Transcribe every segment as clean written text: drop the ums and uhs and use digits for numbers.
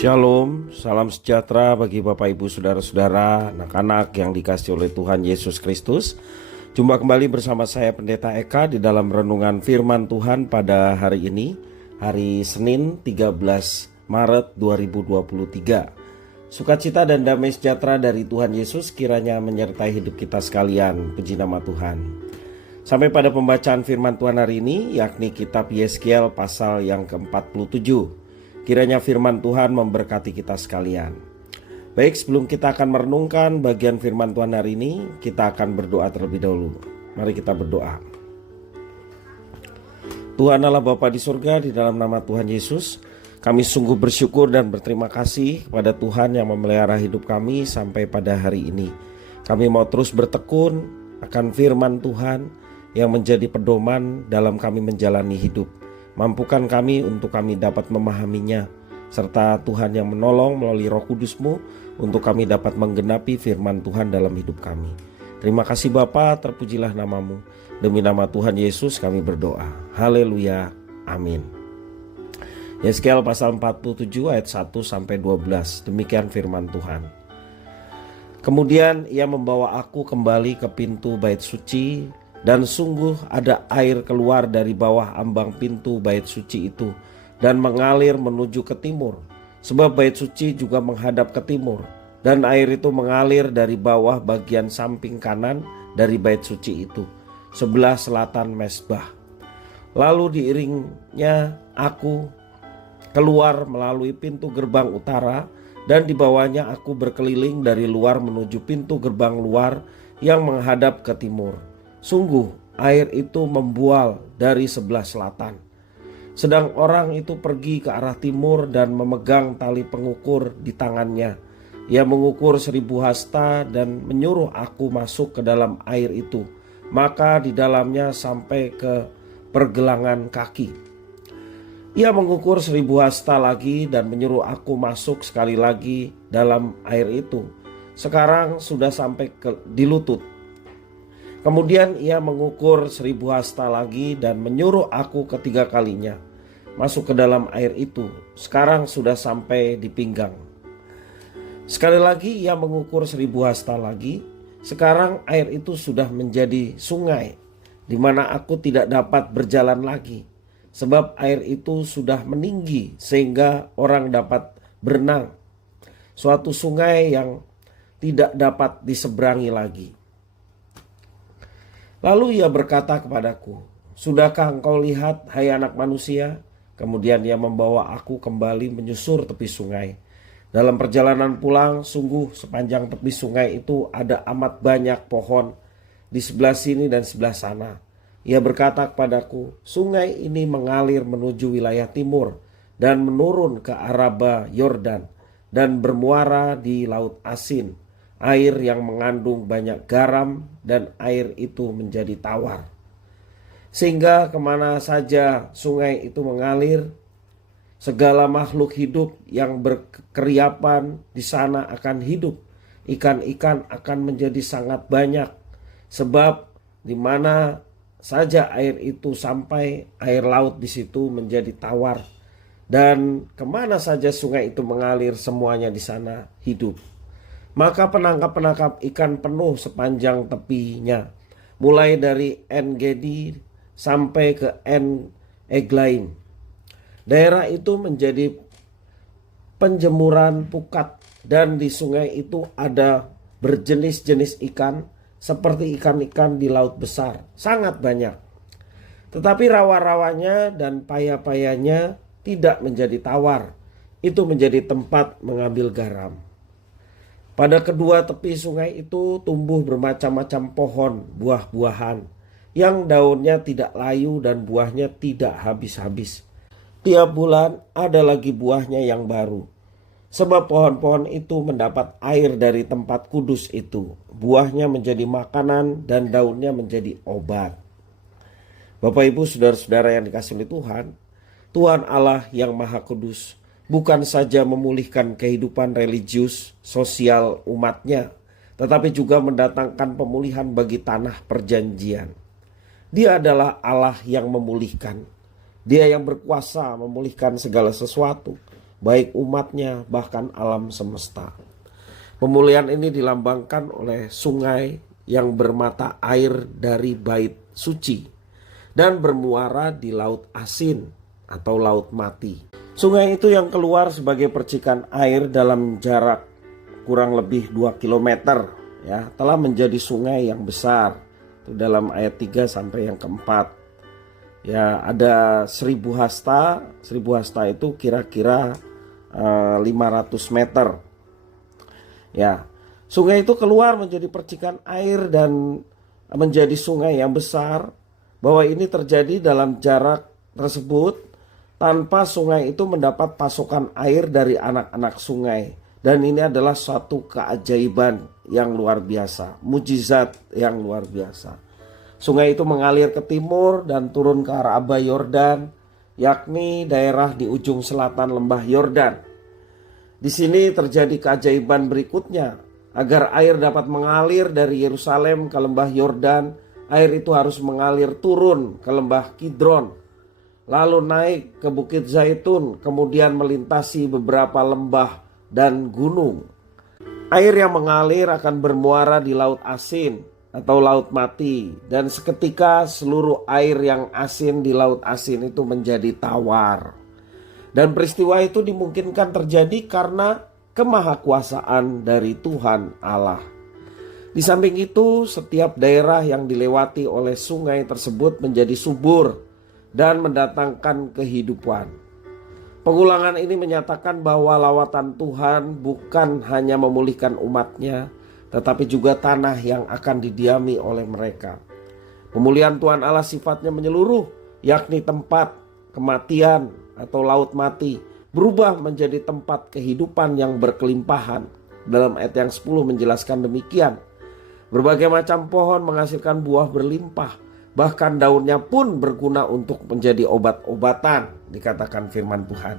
Shalom, salam sejahtera bagi Bapak Ibu Saudara-saudara, anak-anak yang dikasihi oleh Tuhan Yesus Kristus. Jumpa kembali bersama saya Pendeta Eka di dalam renungan firman Tuhan pada hari ini, hari Senin 13 Maret 2023. Sukacita dan damai sejahtera dari Tuhan Yesus kiranya menyertai hidup kita sekalian. Puji nama Tuhan. Sampai pada pembacaan firman Tuhan hari ini, yakni kitab Yeskiel pasal yang ke-47. Kiranya firman Tuhan memberkati kita sekalian. Baik, sebelum kita akan merenungkan bagian firman Tuhan hari ini, kita akan berdoa terlebih dahulu. Mari kita berdoa. Tuhan Allah Bapa di surga, di dalam nama Tuhan Yesus, kami sungguh bersyukur dan berterima kasih kepada Tuhan yang memelihara hidup kami sampai pada hari ini. Kami mau terus bertekun akan firman Tuhan yang menjadi pedoman dalam kami menjalani hidup. Mampukan kami untuk kami dapat memahaminya, serta Tuhan yang menolong melalui Roh Kudus-Mu untuk kami dapat menggenapi firman Tuhan dalam hidup kami. Terima kasih Bapa, terpujilah nama-Mu. Demi nama Tuhan Yesus kami berdoa. Haleluya. Amin. Yeskiel pasal 47 ayat 1-12. Demikian firman Tuhan. Kemudian ia membawa aku kembali ke pintu bait suci, dan sungguh ada air keluar dari bawah ambang pintu bait suci itu dan mengalir menuju ke timur, sebab bait suci juga menghadap ke timur, dan air itu mengalir dari bawah bagian samping kanan dari bait suci itu sebelah selatan mezbah. Lalu diiringnya aku keluar melalui pintu gerbang utara, dan di bawahnya aku berkeliling dari luar menuju pintu gerbang luar yang menghadap ke timur. Sungguh air itu membual dari sebelah selatan. Sedang orang itu pergi ke arah timur dan memegang tali pengukur di tangannya. Ia mengukur 1000 hasta dan menyuruh aku masuk ke dalam air itu, maka di dalamnya sampai ke pergelangan kaki. Ia mengukur 1000 hasta lagi dan menyuruh aku masuk sekali lagi dalam air itu. Sekarang sudah sampai di lutut. Kemudian ia mengukur 1000 hasta lagi dan menyuruh aku ketiga kalinya masuk ke dalam air itu. Sekarang sudah sampai di pinggang. Sekali lagi ia mengukur 1000 hasta lagi. Sekarang air itu sudah menjadi sungai, di mana aku tidak dapat berjalan lagi, sebab air itu sudah meninggi sehingga orang dapat berenang. Suatu sungai yang tidak dapat diseberangi lagi. Lalu ia berkata kepadaku, "Sudahkah engkau lihat, hai anak manusia?" Kemudian ia membawa aku kembali menyusur tepi sungai. Dalam perjalanan pulang, sungguh sepanjang tepi sungai itu ada amat banyak pohon di sebelah sini dan sebelah sana. Ia berkata kepadaku, "Sungai ini mengalir menuju wilayah timur dan menurun ke Araba Yordan dan bermuara di Laut Asin. Air yang mengandung banyak garam, dan air itu menjadi tawar. Sehingga kemana saja sungai itu mengalir, segala makhluk hidup yang berkeriapan di sana akan hidup. Ikan-ikan akan menjadi sangat banyak, sebab di mana saja air itu sampai, air laut di situ menjadi tawar. Dan kemana saja sungai itu mengalir, semuanya di sana hidup. Maka penangkap-penangkap ikan penuh sepanjang tepinya, mulai dari En-Gedi sampai ke En-Eglaim. Daerah itu menjadi penjemuran pukat, dan di sungai itu ada berjenis-jenis ikan seperti ikan-ikan di laut besar, sangat banyak. Tetapi rawa-rawanya dan paya-payanya tidak menjadi tawar, itu menjadi tempat mengambil garam. Pada kedua tepi sungai itu tumbuh bermacam-macam pohon buah-buahan yang daunnya tidak layu dan buahnya tidak habis-habis. Tiap bulan ada lagi buahnya yang baru, sebab pohon-pohon itu mendapat air dari tempat kudus itu. Buahnya menjadi makanan dan daunnya menjadi obat. Bapak Ibu saudara-saudara yang dikasihi oleh Tuhan, Tuhan Allah yang Maha Kudus bukan saja memulihkan kehidupan religius sosial umatnya, tetapi juga mendatangkan pemulihan bagi tanah perjanjian. Dia adalah Allah yang memulihkan. Dia yang berkuasa memulihkan segala sesuatu. baik umatnya, bahkan alam semesta. Pemulihan ini dilambangkan oleh sungai yang bermata air dari bait suci dan bermuara di laut asin atau laut mati. Sungai itu yang keluar sebagai percikan air dalam jarak kurang lebih 2 kilometer, ya, telah menjadi sungai yang besar. Itu dalam ayat 3 sampai yang keempat. Ya, ada 1000 hasta. 1000 hasta itu kira-kira 500 meter. Ya, sungai itu keluar menjadi percikan air dan menjadi sungai yang besar. Bahwa ini terjadi dalam jarak tersebut tanpa sungai itu mendapat pasokan air dari anak-anak sungai. Dan ini adalah suatu keajaiban yang luar biasa, mujizat yang luar biasa. Sungai itu mengalir ke timur dan turun ke arah Abah Yordan, yakni daerah di ujung selatan lembah Yordan. Di sini terjadi keajaiban berikutnya. Agar air dapat mengalir dari Yerusalem ke lembah Yordan, air itu harus mengalir turun ke lembah Kidron, lalu naik ke Bukit Zaitun, kemudian melintasi beberapa lembah dan gunung. Air yang mengalir akan bermuara di laut asin atau laut mati, dan seketika seluruh air yang asin di laut asin itu menjadi tawar. Dan peristiwa itu dimungkinkan terjadi karena kemahakuasaan dari Tuhan Allah. Di samping itu, setiap daerah yang dilewati oleh sungai tersebut menjadi subur dan mendatangkan kehidupan. Pengulangan ini menyatakan bahwa lawatan Tuhan bukan hanya memulihkan umatnya, tetapi juga tanah yang akan didiami oleh mereka. Pemulihan Tuhan Allah sifatnya menyeluruh, yakni tempat kematian atau laut mati berubah menjadi tempat kehidupan yang berkelimpahan. Dalam ayat yang 10 menjelaskan demikian. Berbagai macam pohon menghasilkan buah berlimpah, bahkan daunnya pun berguna untuk menjadi obat-obatan, dikatakan firman Tuhan.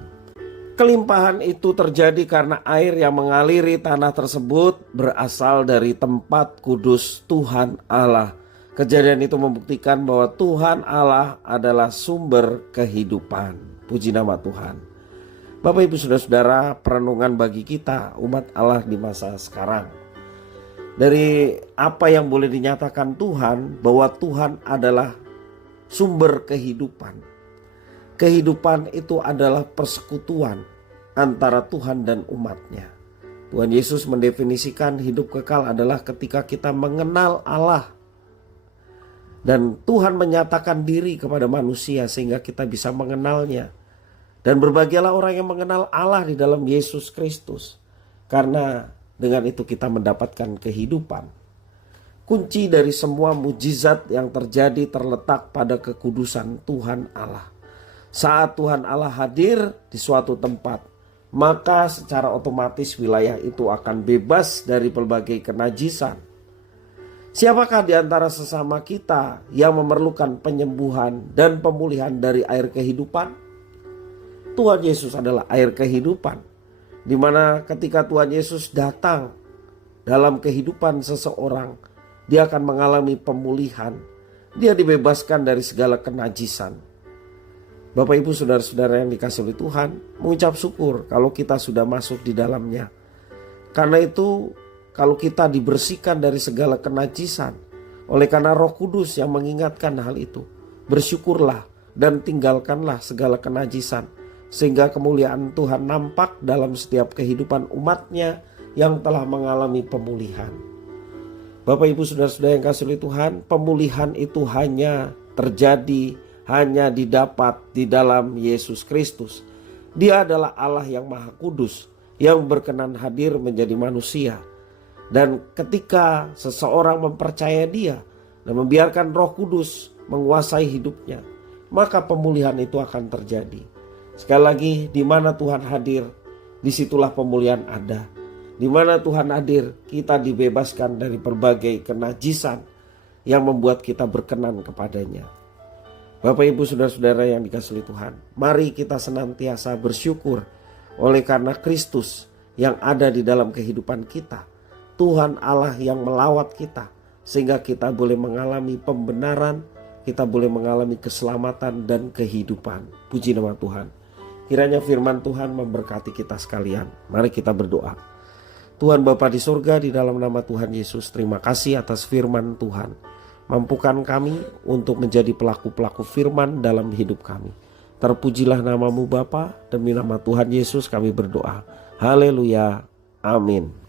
Kelimpahan itu terjadi karena air yang mengaliri tanah tersebut berasal dari tempat kudus Tuhan Allah. Kejadian itu membuktikan bahwa Tuhan Allah adalah sumber kehidupan. Puji nama Tuhan. Bapak Ibu Saudara-saudara, perenungan bagi kita umat Allah di masa sekarang. Dari apa yang boleh dinyatakan Tuhan, bahwa Tuhan adalah sumber kehidupan. Kehidupan itu adalah persekutuan antara Tuhan dan umatnya. Tuhan Yesus mendefinisikan hidup kekal adalah ketika kita mengenal Allah. Dan Tuhan menyatakan diri kepada manusia sehingga kita bisa mengenalnya. Dan berbahagialah orang yang mengenal Allah di dalam Yesus Kristus, karena dengan itu kita mendapatkan kehidupan. Kunci dari semua mujizat yang terjadi terletak pada kekudusan Tuhan Allah. Saat Tuhan Allah hadir di suatu tempat, maka secara otomatis wilayah itu akan bebas dari berbagai kenajisan. Siapakah di antara sesama kita yang memerlukan penyembuhan dan pemulihan dari air kehidupan? Tuhan Yesus adalah air kehidupan, di mana ketika Tuhan Yesus datang dalam kehidupan seseorang, dia akan mengalami pemulihan. Dia dibebaskan dari segala kenajisan. Bapak Ibu Saudara-saudara yang dikasihi oleh Tuhan, mengucap syukur kalau kita sudah masuk di dalamnya. Karena itu, kalau kita dibersihkan dari segala kenajisan, oleh karena Roh Kudus yang mengingatkan hal itu, bersyukurlah dan tinggalkanlah segala kenajisan, sehingga kemuliaan Tuhan nampak dalam setiap kehidupan umatnya yang telah mengalami pemulihan. Bapak Ibu Saudara-saudara yang kasih oleh Tuhan, pemulihan itu hanya terjadi, hanya didapat di dalam Yesus Kristus. Dia adalah Allah yang Maha Kudus, yang berkenan hadir menjadi manusia. Dan ketika seseorang mempercaya dia dan membiarkan Roh Kudus menguasai hidupnya, maka pemulihan itu akan terjadi. Sekali lagi, di mana Tuhan hadir, disitulah pemulihan ada. Di mana Tuhan hadir, kita dibebaskan dari berbagai kenajisan yang membuat kita berkenan kepadanya. Bapak Ibu Saudara-saudara yang dikasihi Tuhan, mari kita senantiasa bersyukur oleh karena Kristus yang ada di dalam kehidupan kita. Tuhan Allah yang melawat kita sehingga kita boleh mengalami pembenaran, kita boleh mengalami keselamatan dan kehidupan. Puji nama Tuhan. Kiranya firman Tuhan memberkati kita sekalian. Mari kita berdoa. Tuhan Bapa di surga, di dalam nama Tuhan Yesus, terima kasih atas firman Tuhan. Mampukan kami untuk menjadi pelaku-pelaku firman dalam hidup kami. Terpujilah namamu Bapa, demi nama Tuhan Yesus kami berdoa. Haleluya. Amin.